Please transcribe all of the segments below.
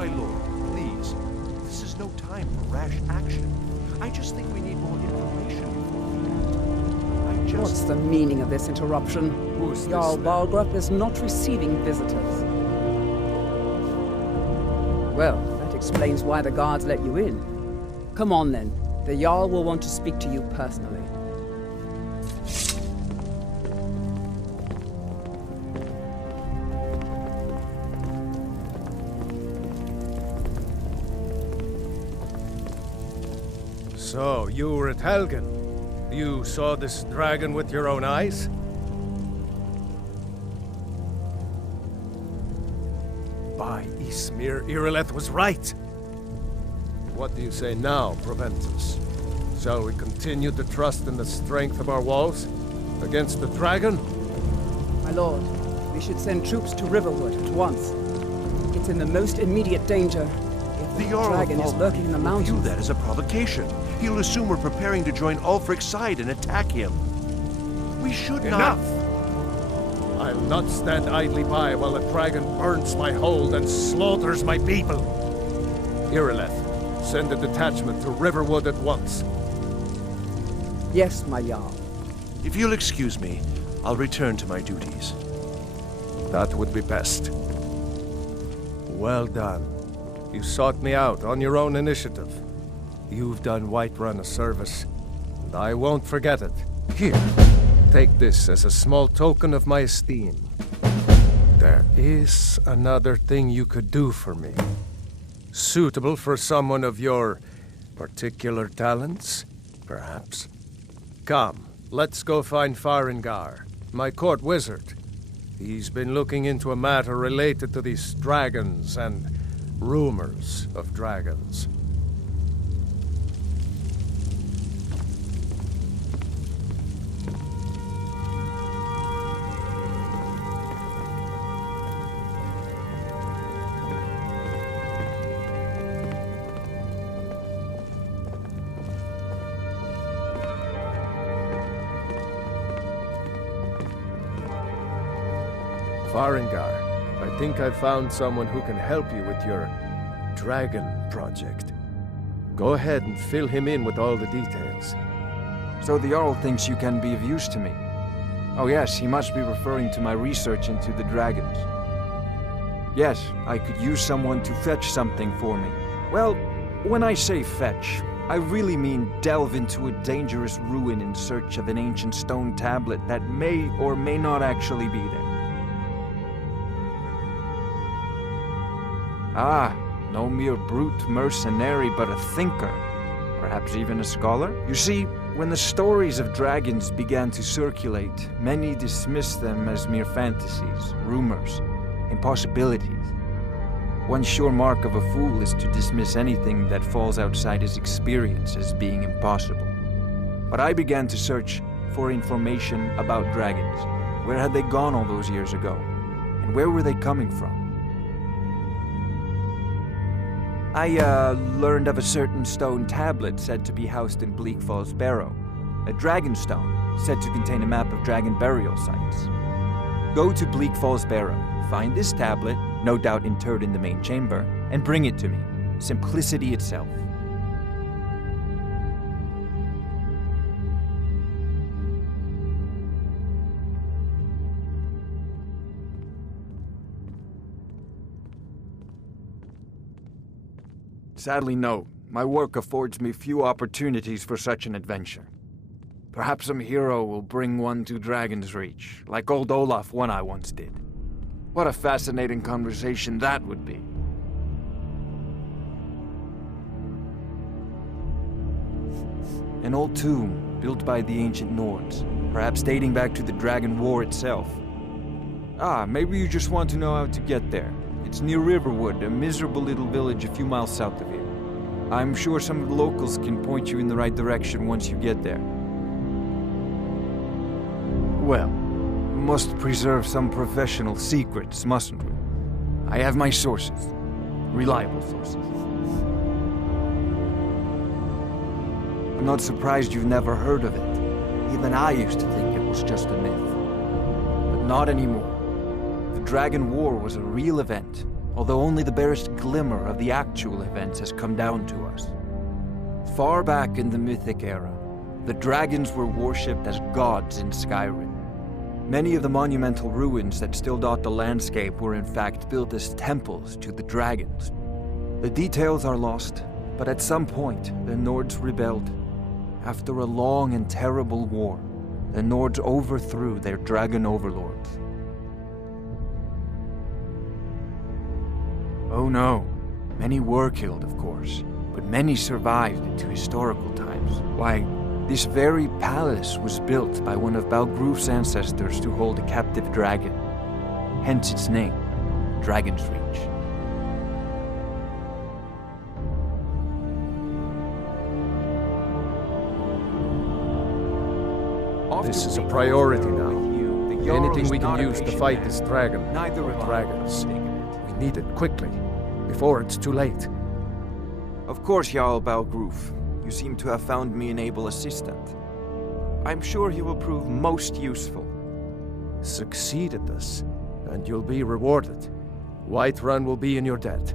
My lord, please. This is no time for rash action. I just think we need more information before. What's the meaning of this interruption? Who's Jarl this? Balgrup is not receiving visitors. Well, that explains why the guards let you in. Come on then. The Jarl will want to speak to you personally. So, you were at Helgen. You saw this dragon with your own eyes? By Ysmir, Irileth was right. What do you say now, Proventus? Shall we continue to trust in the strength of our walls? Against the dragon? My lord, we should send troops to Riverwood at once. It's in the most immediate danger. If the Jarl of dragon is Morrowind lurking in the will mountains. view that as a provocation. He'll assume we're preparing to join Ulfric's side and attack him. We should not... Enough! I'll not stand idly by while the dragon burns my hold and slaughters my people. Irileth, send a detachment to Riverwood at once. Yes, my Jarl. If you'll excuse me, I'll return to my duties. That would be best. Well done. You sought me out on your own initiative. You've done Whiterun a service, and I won't forget it. Here, take this as a small token of my esteem. There is another thing you could do for me. Suitable for someone of your particular talents, perhaps. Come, let's go find Farengar, my court wizard. He's been looking into a matter related to these dragons and rumors of dragons. Farengar, I think I've found someone who can help you with your dragon project. Go ahead and fill him in with all the details. So the Jarl thinks you can be of use to me. Oh yes, he must be referring to my research into the dragons. Yes, I could use someone to fetch something for me. Well, when I say fetch, I really mean delve into a dangerous ruin in search of an ancient stone tablet that may or may not actually be there. Ah, no mere brute mercenary, but a thinker. Perhaps even a scholar? You see, when the stories of dragons began to circulate, many dismissed them as mere fantasies, rumors, impossibilities. One sure mark of a fool is to dismiss anything that falls outside his experience as being impossible. But I began to search for information about dragons. Where had they gone all those years ago? And where were they coming from? I learned of a certain stone tablet said to be housed in Bleak Falls Barrow. A dragon stone, said to contain a map of dragon burial sites. Go to Bleak Falls Barrow, find this tablet, no doubt interred in the main chamber, and bring it to me. Simplicity itself. Sadly, no. My work affords me few opportunities for such an adventure. Perhaps some hero will bring one to Dragon's Reach, like old Olaf one I once did. What a fascinating conversation that would be. An old tomb, built by the ancient Nords, perhaps dating back to the Dragon War itself. Ah, maybe you just want to know how to get there. It's near Riverwood, a miserable little village a few miles south of here. I'm sure some of the locals can point you in the right direction once you get there. Well, we must preserve some professional secrets, mustn't we? I have my sources. Reliable sources. I'm not surprised you've never heard of it. Even I used to think it was just a myth. But not anymore. The Dragon War was a real event, although only the barest glimmer of the actual events has come down to us. Far back in the Mythic era, the dragons were worshipped as gods in Skyrim. Many of the monumental ruins that still dot the landscape were in fact built as temples to the dragons. The details are lost, but at some point, the Nords rebelled. After a long and terrible war, the Nords overthrew their dragon overlords. Oh no, many were killed, of course, but many survived into historical times. Why, this very palace was built by one of Balgruf's ancestors to hold a captive dragon. Hence its name, Dragon's Reach. This is a priority now. Anything we can use to fight this dragon, or dragons. We need it quickly, before it's too late. Of course, Jarl Balgruf. You seem to have found me an able assistant. I'm sure he will prove most useful. Succeed at this, and you'll be rewarded. Whiterun will be in your debt.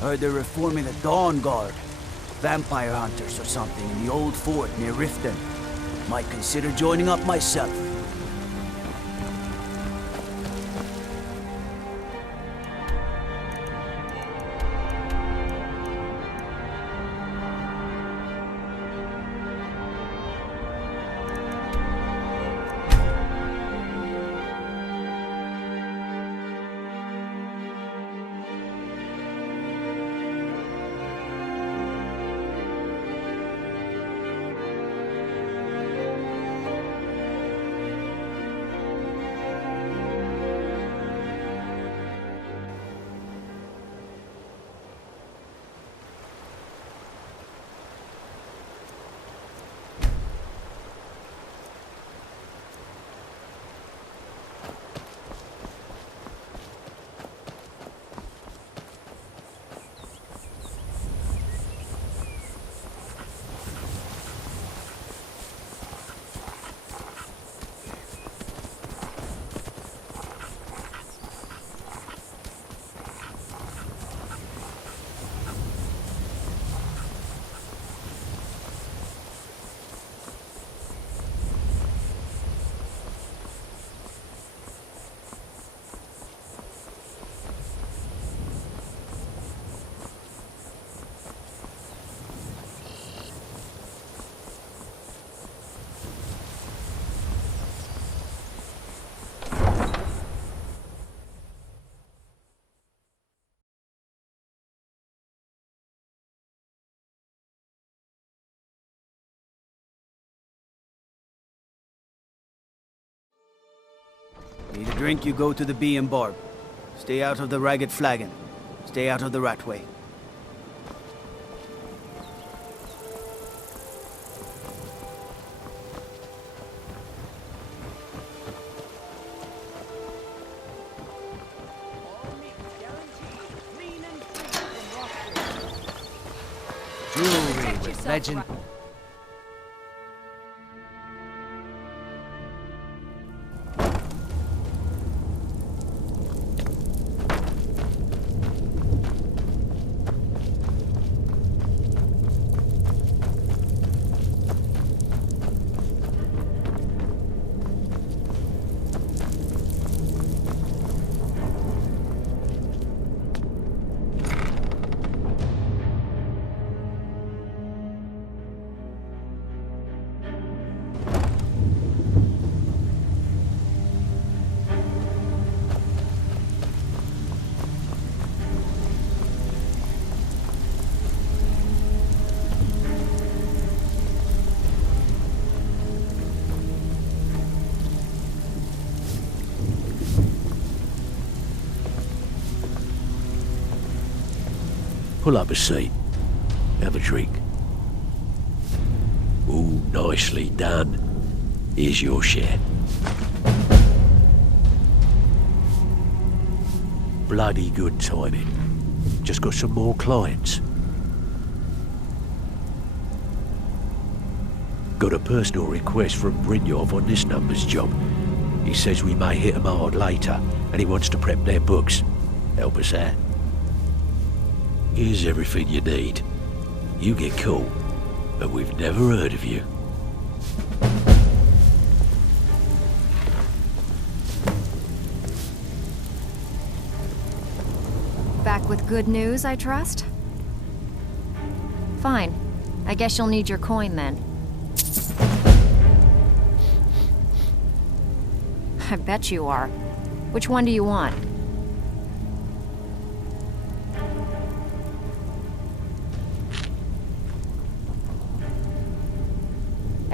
Heard they're reforming the Dawn Guard. Vampire hunters or something in the old fort near Riften. Might consider joining up myself. Need a drink, you go to the Bee and Barb. Stay out of the Ragged Flagon. Stay out of the Ratway. Jewelry with legend. Pull up a seat. Have a drink. Ooh, nicely done. Here's your share. Bloody good timing. Just got some more clients. Got a personal request from Brynjolf on this number's job. He says we may hit 'em hard later, and he wants to prep their books. Help us out. Here's everything you need. You get cool, but we've never heard of you. Back with good news, I trust? Fine. I guess you'll need your coin then. I bet you are. Which one do you want?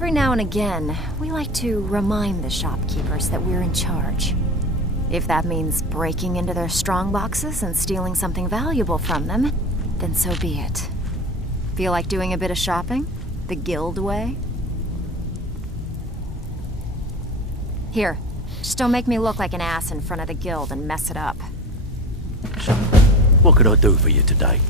Every now and again, we like to remind the shopkeepers that we're in charge. If that means breaking into their strongboxes and stealing something valuable from them, then so be it. Feel like doing a bit of shopping? The guild way? Here, just don't make me look like an ass in front of the guild and mess it up. So, what can I do for you today?